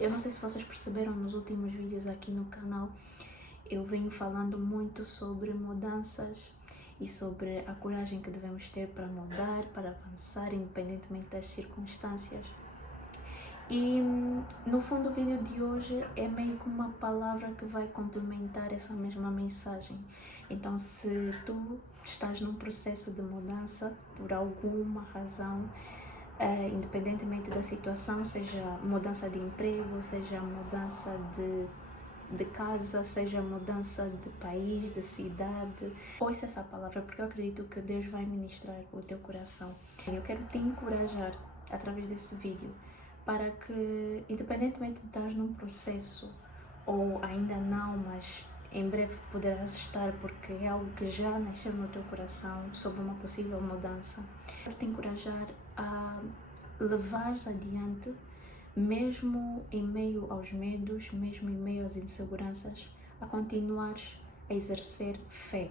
Eu não sei se vocês perceberam nos últimos vídeos aqui no canal, eu venho falando muito sobre mudanças e sobre a coragem que devemos ter para mudar, para avançar, independentemente das circunstâncias. E no fundo o vídeo de hoje é meio que uma palavra que vai complementar essa mesma mensagem. Então, se tu estás num processo de mudança por alguma razão, independentemente da situação, seja mudança de emprego, seja mudança de casa, seja mudança de país, de cidade, ouça essa palavra, porque eu acredito que Deus vai ministrar o teu coração. Eu quero te encorajar através desse vídeo para que, independentemente de estar num processo ou ainda não, mas em breve poderás estar, porque é algo que já nasceu no teu coração sobre uma possível mudança, quero te encorajar a levares adiante, mesmo em meio aos medos, mesmo em meio às inseguranças, a continuares a exercer fé.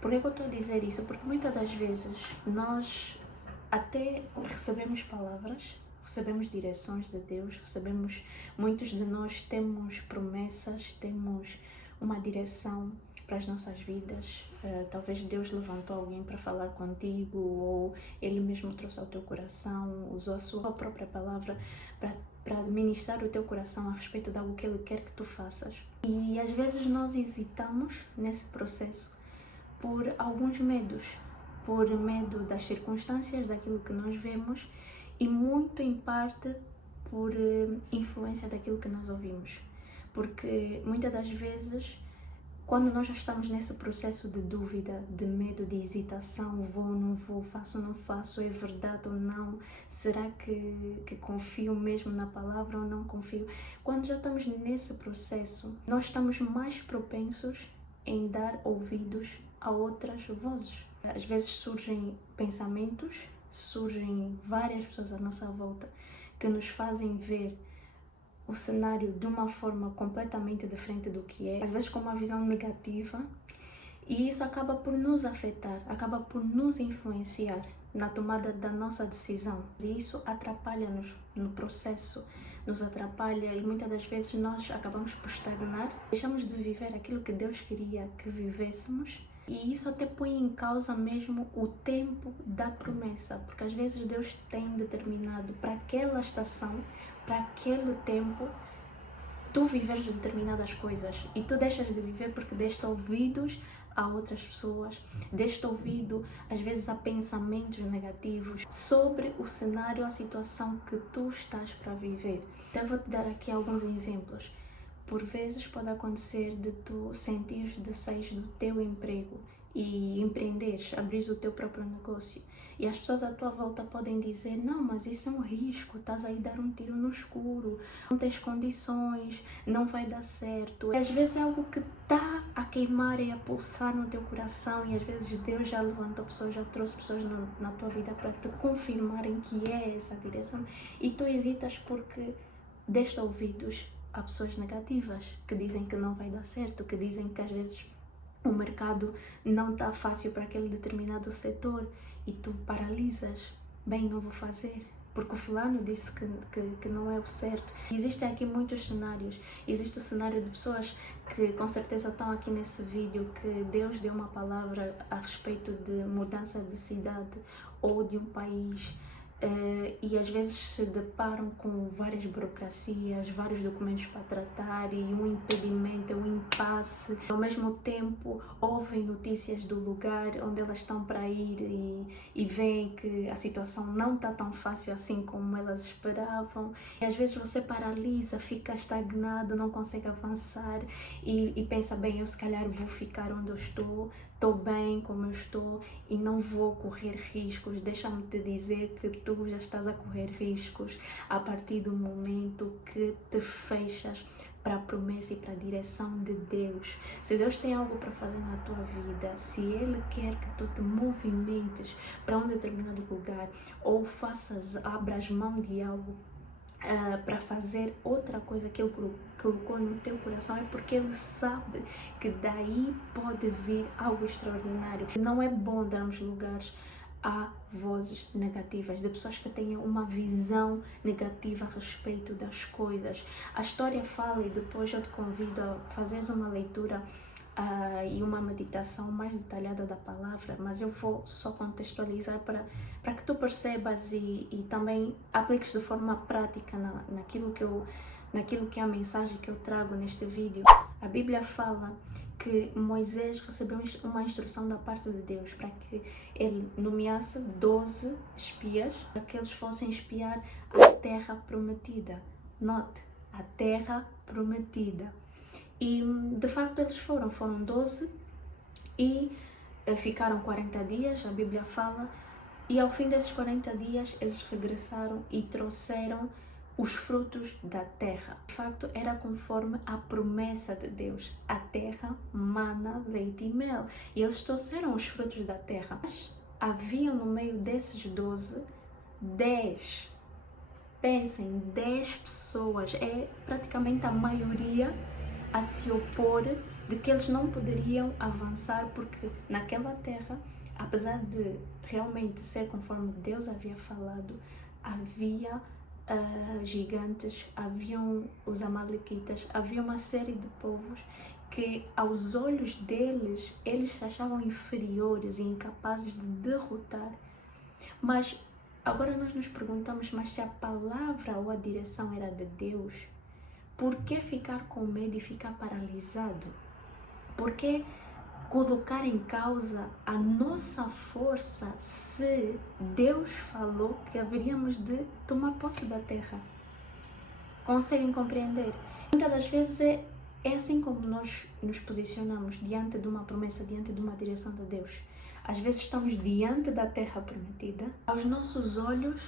Por que eu estou a dizer isso? Porque muitas das vezes nós até recebemos palavras, recebemos direções de Deus, muitos de nós temos promessas, temos uma direção para as nossas vidas. Talvez Deus levantou alguém para falar contigo, ou Ele mesmo trouxe ao teu coração, usou a sua própria palavra para ministrar o teu coração a respeito de algo que Ele quer que tu faças. E às vezes nós hesitamos nesse processo por alguns medos, por medo das circunstâncias, daquilo que nós vemos, e muito em parte por influência daquilo que nós ouvimos. Porque muitas das vezes, quando nós já estamos nesse processo de dúvida, de medo, de hesitação, vou ou não vou, faço ou não faço, é verdade ou não, será que confio mesmo na palavra ou não confio? Quando já estamos nesse processo, nós estamos mais propensos em dar ouvidos a outras vozes. Às vezes surgem pensamentos, surgem várias pessoas à nossa volta que nos fazem ver o cenário de uma forma completamente diferente do que é, às vezes com uma visão negativa, e isso acaba por nos afetar, acaba por nos influenciar na tomada da nossa decisão, e isso atrapalha-nos no processo, nos atrapalha, e muitas das vezes nós acabamos por estagnar, deixamos de viver aquilo que Deus queria que vivêssemos. E isso até põe em causa mesmo o tempo da promessa, porque às vezes Deus tem determinado para aquela estação, para aquele tempo, tu viveres determinadas coisas, e tu deixas de viver porque deste ouvidos a outras pessoas, deste ouvido às vezes a pensamentos negativos sobre o cenário, a situação que tu estás para viver. Então eu vou te dar aqui alguns exemplos. Por vezes pode acontecer de tu sentires desejos do teu emprego e empreenderes, abrir o teu próprio negócio. E as pessoas à tua volta podem dizer, não, mas isso é um risco, estás aí a dar um tiro no escuro, não tens condições, não vai dar certo. E às vezes é algo que está a queimar e a pulsar no teu coração, e às vezes Deus já levantou pessoas, já trouxe pessoas na tua vida para te confirmarem que é essa direção, e tu hesitas porque deste ouvidos há pessoas negativas que dizem que não vai dar certo, que dizem que às vezes o mercado não está fácil para aquele determinado setor, e tu paralisas. Bem, não vou fazer, porque o fulano disse que não é o certo. Existem aqui muitos cenários. Existe o cenário de pessoas que com certeza estão aqui nesse vídeo, que Deus deu uma palavra a respeito de mudança de cidade ou de um país, e às vezes se deparam com várias burocracias, vários documentos para tratar, e um impedimento, um impasse. Ao mesmo tempo ouvem notícias do lugar onde elas estão para ir, e veem que a situação não está tão fácil assim como elas esperavam, e às vezes você paralisa, fica estagnado, não consegue avançar, e pensa, bem, eu se calhar vou ficar onde eu estou bem como eu estou e não vou correr riscos. Deixa-me te dizer que tu já estás a correr riscos a partir do momento que te fechas para a promessa e para a direção de Deus. Se Deus tem algo para fazer na tua vida, se Ele quer que tu te movimentes para um determinado lugar, ou abras mão de algo para fazer outra coisa que Ele colocou no teu coração, é porque Ele sabe que daí pode vir algo extraordinário. Não é bom darmos lugares há vozes negativas, de pessoas que têm uma visão negativa a respeito das coisas. A história fala, e depois eu te convido a fazeres uma leitura e uma meditação mais detalhada da palavra, mas eu vou só contextualizar para que tu percebas e também apliques de forma prática naquilo que é a mensagem que eu trago neste vídeo. A Bíblia fala que Moisés recebeu uma instrução da parte de Deus para que ele nomeasse 12 espias para que eles fossem espiar a terra prometida. Note, a terra prometida. E de facto eles foram 12 e ficaram 40 dias, a Bíblia fala, e ao fim desses 40 dias eles regressaram e trouxeram os frutos da terra. De facto, era conforme a promessa de Deus. A terra mana leite e mel. E eles trouxeram os frutos da terra. Mas haviam no meio desses 12, 10. Pensem, 10 pessoas. É praticamente a maioria a se opor de que eles não poderiam avançar porque naquela terra, apesar de realmente ser conforme Deus havia falado, havia gigantes, haviam os amalequitas, havia uma série de povos que aos olhos deles, eles se achavam inferiores e incapazes de derrotar. Mas agora nós nos perguntamos, mas se a palavra ou a direção era de Deus, por que ficar com medo e ficar paralisado? Por que colocar em causa a nossa força se Deus falou que haveríamos de tomar posse da terra? Conseguem compreender? Muitas das vezes é assim como nós nos posicionamos diante de uma promessa, diante de uma direção de Deus. Às vezes estamos diante da terra prometida, aos nossos olhos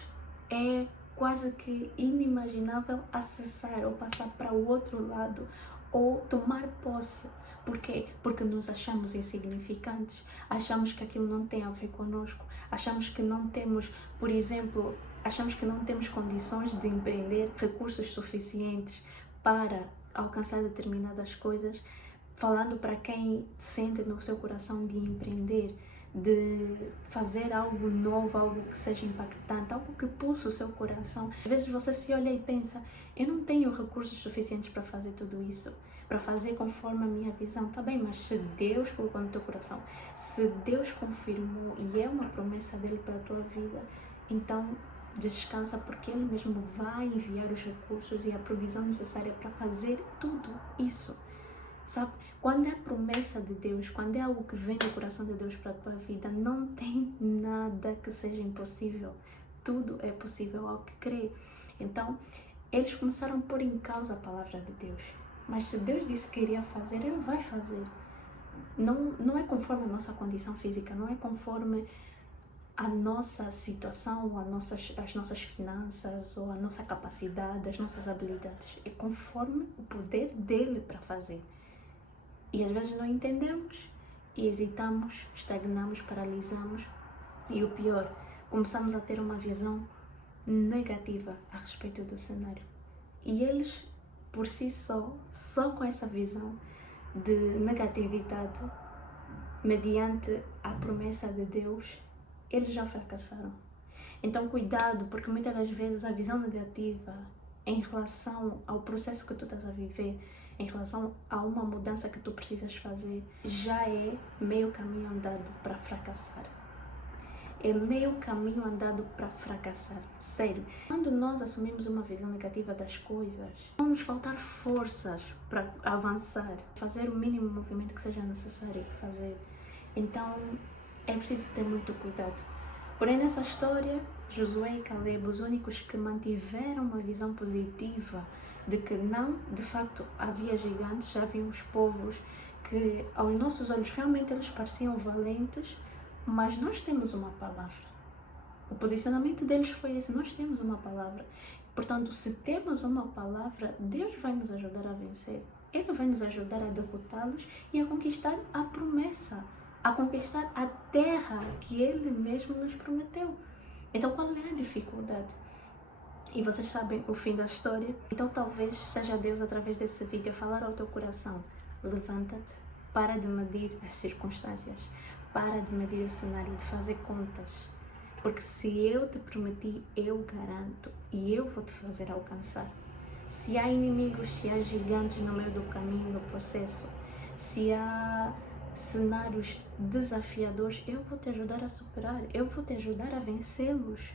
é quase que inimaginável acessar ou passar para o outro lado ou tomar posse. Por quê? Porque nos achamos insignificantes, achamos que aquilo não tem a ver conosco, achamos que não temos, por exemplo, achamos que não temos condições de empreender recursos suficientes para alcançar determinadas coisas, falando para quem sente no seu coração de empreender, de fazer algo novo, algo que seja impactante, algo que pulse o seu coração. Às vezes você se olha e pensa, eu não tenho recursos suficientes para fazer tudo isso, para fazer conforme a minha visão. Tá bem, mas se Deus colocou no teu coração, se Deus confirmou e é uma promessa dele para a tua vida, então descansa, porque ele mesmo vai enviar os recursos e a provisão necessária para fazer tudo isso. Sabe? Quando é promessa de Deus, quando é algo que vem do coração de Deus para a tua vida, não tem nada que seja impossível. Tudo é possível ao que crê. Então, eles começaram a pôr em causa a palavra de Deus. Mas se Deus disse que iria fazer, Ele vai fazer. Não é conforme a nossa condição física, não é conforme a nossa situação, as nossas finanças, ou a nossa capacidade, as nossas habilidades. É conforme o poder dEle para fazer. E às vezes não entendemos e hesitamos, estagnamos, paralisamos. E o pior, começamos a ter uma visão negativa a respeito do cenário. E eles, por si só com essa visão de negatividade, mediante a promessa de Deus, eles já fracassaram. Então cuidado, porque muitas das vezes a visão negativa em relação ao processo que tu estás a viver, em relação a uma mudança que tu precisas fazer, já é meio caminho andado para fracassar. É meio caminho andado para fracassar. Sério. Quando nós assumimos uma visão negativa das coisas, vão nos faltar forças para avançar, fazer o mínimo movimento que seja necessário fazer. Então, é preciso ter muito cuidado. Porém, nessa história, Josué e Caleb, os únicos que mantiveram uma visão positiva de que não, de facto, havia gigantes, já haviam os povos que, aos nossos olhos, realmente eles pareciam valentes, mas nós temos uma palavra. O posicionamento deles foi esse, nós temos uma palavra. Portanto, se temos uma palavra, Deus vai nos ajudar a vencer. Ele vai nos ajudar a derrotá-los e a conquistar a promessa, a conquistar a terra que Ele mesmo nos prometeu. Então, qual é a dificuldade? E vocês sabem o fim da história. Então talvez seja Deus, através desse vídeo, a falar ao teu coração. Levanta-te, para de medir as circunstâncias, para de medir o cenário, de fazer contas. Porque se eu te prometi, eu garanto e eu vou te fazer alcançar. Se há inimigos, se há gigantes no meio do caminho, no processo, se há cenários desafiadores, eu vou te ajudar a superar, eu vou te ajudar a vencê-los.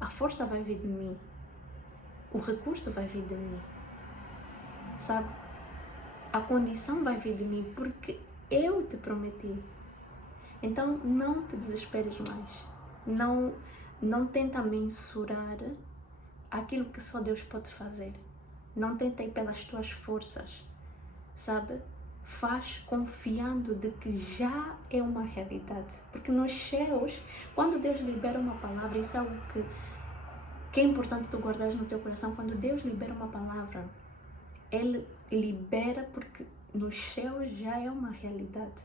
A força vai vir de mim, o recurso vai vir de mim, sabe? A condição vai vir de mim porque eu te prometi. Então não te desesperes mais, não tenta mensurar aquilo que só Deus pode fazer. Não tenta ir pelas tuas forças, sabe? Faz confiando de que já é uma realidade. Porque nos céus, quando Deus libera uma palavra, isso é algo que é importante tu guardares no teu coração. Quando Deus libera uma palavra, Ele libera porque nos céus já é uma realidade.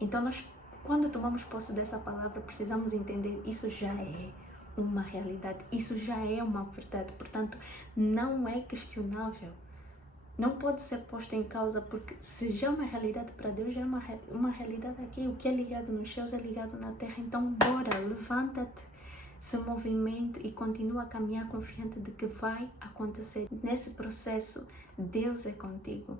Então nós, quando tomamos posse dessa palavra, precisamos entender isso já é uma realidade, isso já é uma verdade, portanto não é questionável, não pode ser posto em causa, porque se já é uma realidade para Deus, já é uma realidade aqui. O que é ligado nos céus é ligado na terra. Então bora, levanta-te, se movimente e continua a caminhar confiante de que vai acontecer. Nesse processo, Deus é contigo.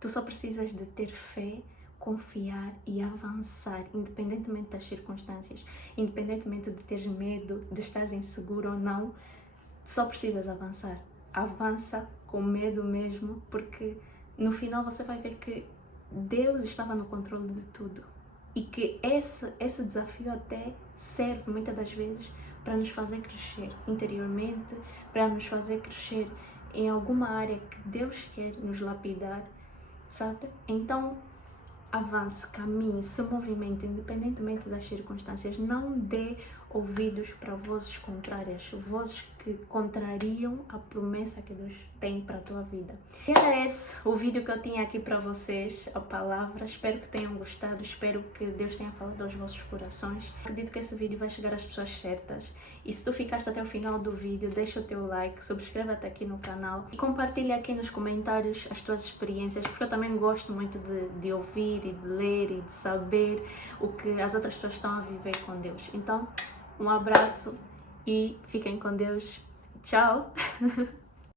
Tu só precisas de ter fé, confiar e avançar, independentemente das circunstâncias, independentemente de teres medo, de estares inseguro ou não, só precisas avançar. Avança com medo mesmo, porque no final você vai ver que Deus estava no controle de tudo e que esse desafio até serve muitas das vezes para nos fazer crescer interiormente, para nos fazer crescer em alguma área que Deus quer nos lapidar, sabe? Então avance, caminhe, se movimente, independentemente das circunstâncias. Não dê ouvidos para vozes contrárias, vozes que contrariam a promessa que Deus tem para a tua vida. E era esse o vídeo que eu tinha aqui para vocês, a palavra. Espero que tenham gostado, espero que Deus tenha falado aos vossos corações. Acredito que esse vídeo vai chegar às pessoas certas. E se tu ficaste até o final do vídeo, deixa o teu like, subscreve-te aqui no canal e compartilha aqui nos comentários as tuas experiências, porque eu também gosto muito de ouvir e de ler e de saber o que as outras pessoas estão a viver com Deus. Então, um abraço e fiquem com Deus. Tchau!